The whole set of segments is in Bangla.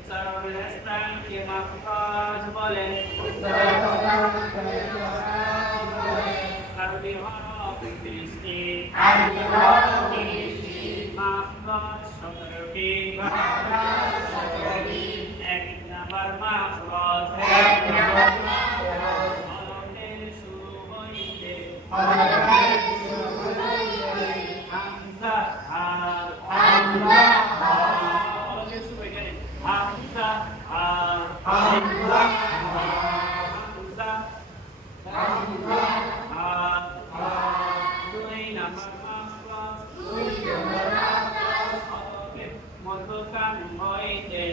উচ্চারণের স্থানকে মাখরাজ বলে। আরবি হরফ 30টি, মাখরাজ 17টি। এক নাম্বার মাখরাজ হরফের শুরু হইতে হামজা হামজা দুই নাম্বার মাখরাজ হরফের মধ্যখান হইতে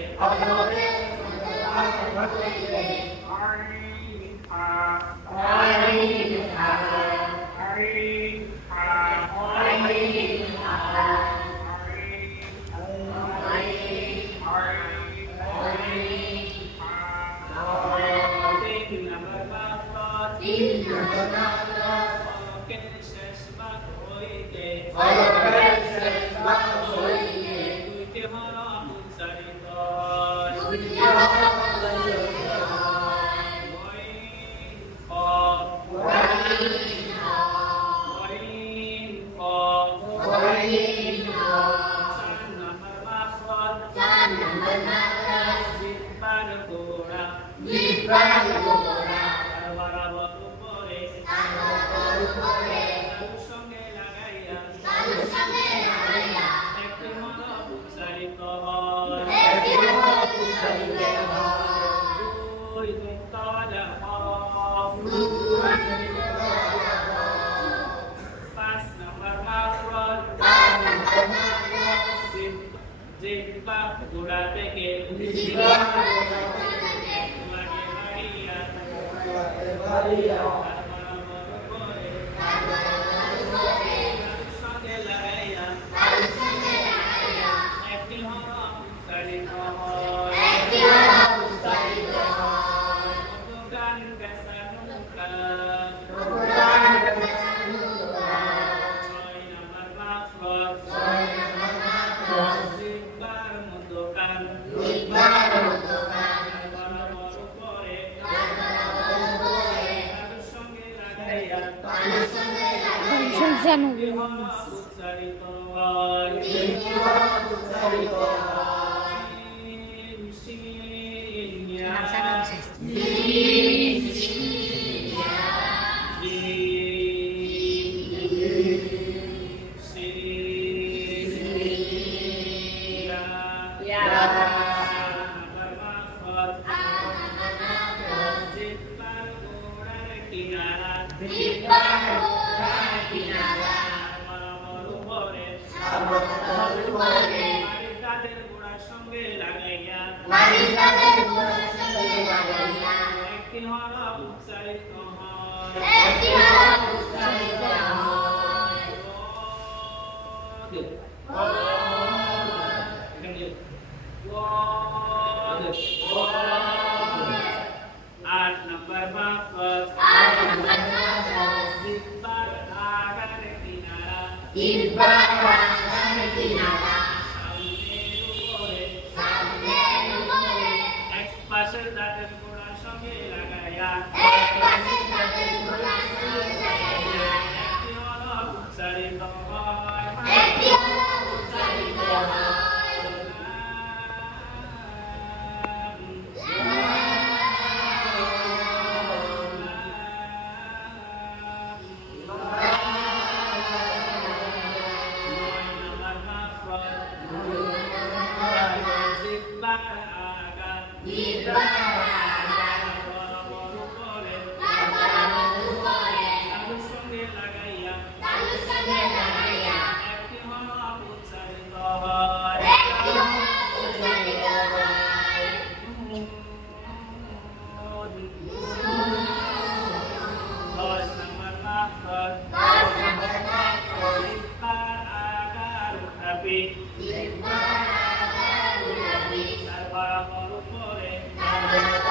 Bye.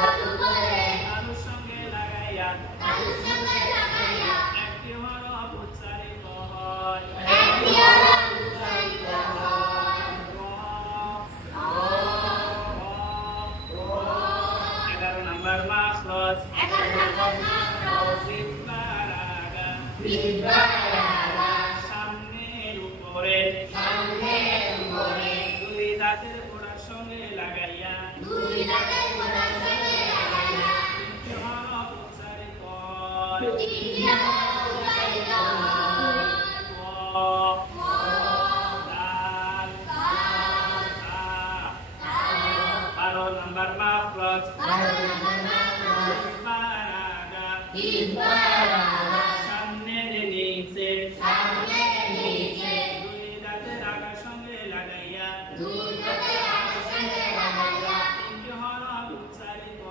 মাখরাজ সামনের উপরে দুই দাঁতের গোড়ার সঙ্গে লাগাইয়া উচ্চারিত নাম্বার মাখরাজ সামনের নিচে দুই দাঁতের আগার সঙ্গে লাগাইয়া তিনটি হরফ উচ্চারিত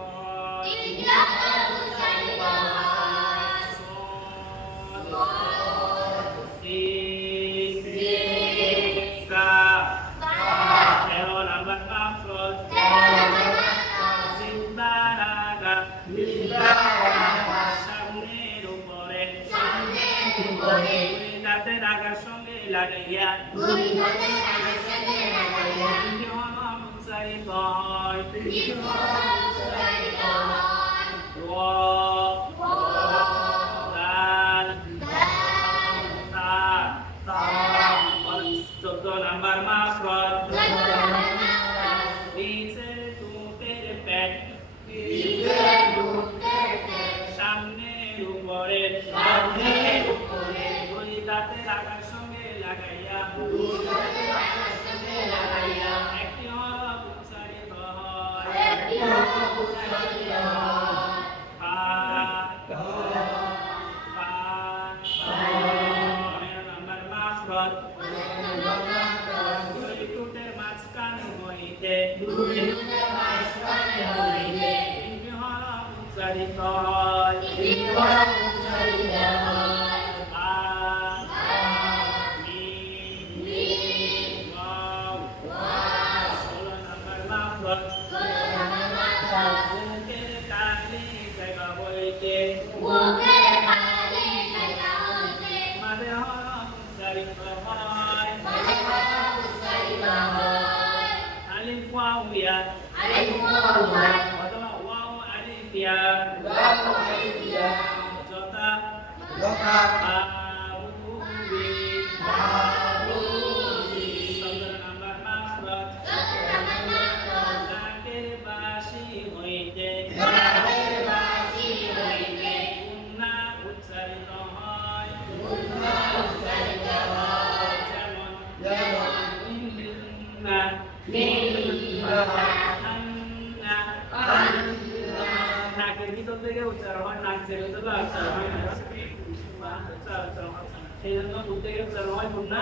নাম্বার মাখরাজ সামনের উপরে দুই দাঁতের আগার সঙ্গে লাগাইয়া তিনটি হরফ উচ্চারিত হয় চোদ্দ নাম্বার মাখরাজ নিচে দুধের পেট সামনের উপরে দুই দাঁতের আগার সঙ্গে লাগাইয়া একটি হরফ উচ্চারিত হয় নাম্বার মাখরাজ দুই ঠোঁটের মাঝখান হইতে তিনটি হরফ উচ্চারিত হয় বুকের কানে জায়গা বইতে মাঝে হরফ উচ্চারিত হয় আলিফ ওয়াও ইয়া অথবা ওয়াও আলিফ ইয়া যথা নাম্বার মাখরাজ নাকের বাঁশি হইতে গুন্না উচ্চারিত হয় যেমন নাকের ভিতর থেকে উচ্চারণ হয়, নাক ছেড়ে দিলে উচ্চারণ হয় না, সেই জন্য দূর থেকে উচ্চারণ হয় গুন্না,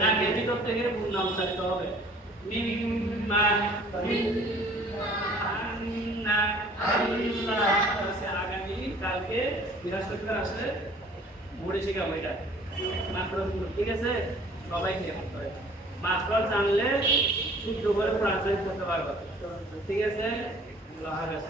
নাকের ভিতর থেকে গুন্না উচ্চারিত হবে। আগামী কালকে বৃহস্পতিবার আসলে ঘুরে শেখাবো এটা মাখরাজ, ঠিক আছে? সবাইকে মাখরাজ জানলে শুদ্ধ করে ট্রান্সলেট করতে পারবে, ঠিক আছে? আল্লাহ হাফেজ।